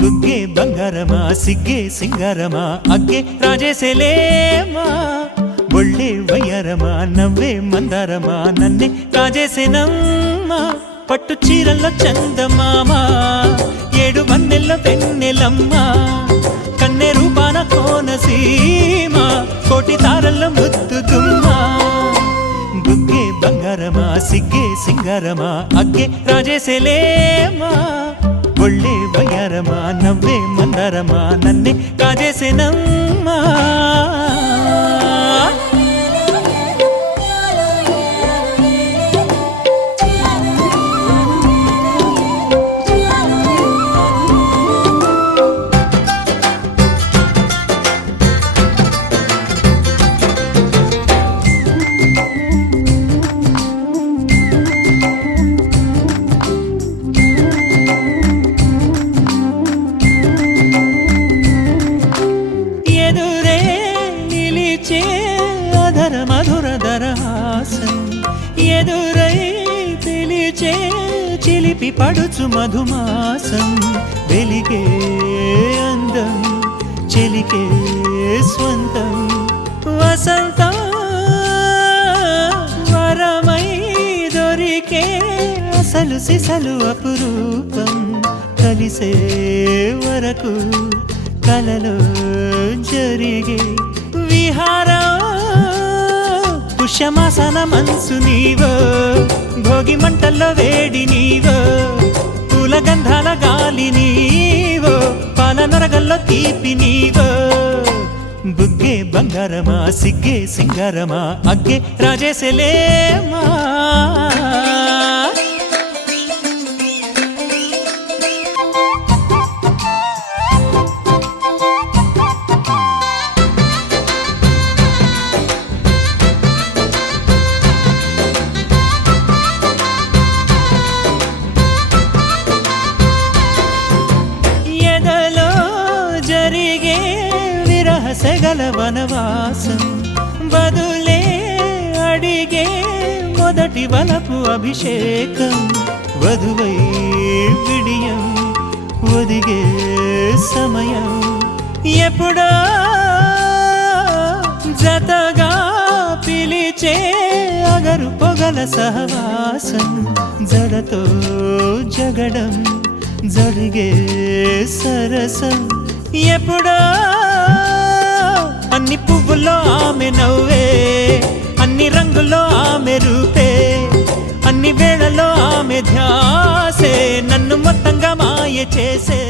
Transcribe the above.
బుగ్గే బంగారమా సిగ్గే సింగారమా అగ్గే రాజేసేలేమా ఒళ్ళే వయ్యారమా నవ్వే మందారమా నన్నే కాజేసేనమ్మా పట్టు చీరల్లో చందమామా ఏడు వన్నెల్లో వెన్నెలమ్మా కన్నె రూపాన కోనసీమా కోటి తారల్లో ముద్దుదుమ్మా బుగ్గే బంగారమా సిగ్గే సింగారమా అగ్గే రాజేసేలేమా ఒళ్ళే వయ్యారమా నవ్వే మందారమా నన్నే కాజేసేనమ్మా మధురధరహాసం ఎదురై పిలిచే చిలిపి పడుచు మధుమాసం వెలిగే అందం చెలికే స్వంతం వసంతం వరమై దొరికే అసలు సిసలు అపురూపం కలిసే వరకు కలలో జరిగే విహారం పుష్యమాసన మనసు నీవో భోగి మంటల్లో వేడి నీవో పూల గంధాల గాలి నీవో పాల నరగల్లో తీపి నీవో బుగ్గే బంగారమా సిగ్గే సింగారమా అగ్గే రాజేసేలేమా సెగల వనవాసం బదులే అడిగే మొదటి వలపు అభిషేకం వధువై విడియం ఒదిగే సమయం ఎప్పుడో జతగా పిలిచే అగరు పొగల సహవాసం జడతో జగడం జరిగే సరసం ఎప్పుడో అన్ని పువ్వుల్లో ఆమె నవ్వే అన్ని రంగుల్లో ఆమె రూపే అన్ని వేళల్లో ఆమె ధ్యాసే నన్ను మొత్తంగా మాయ చేసే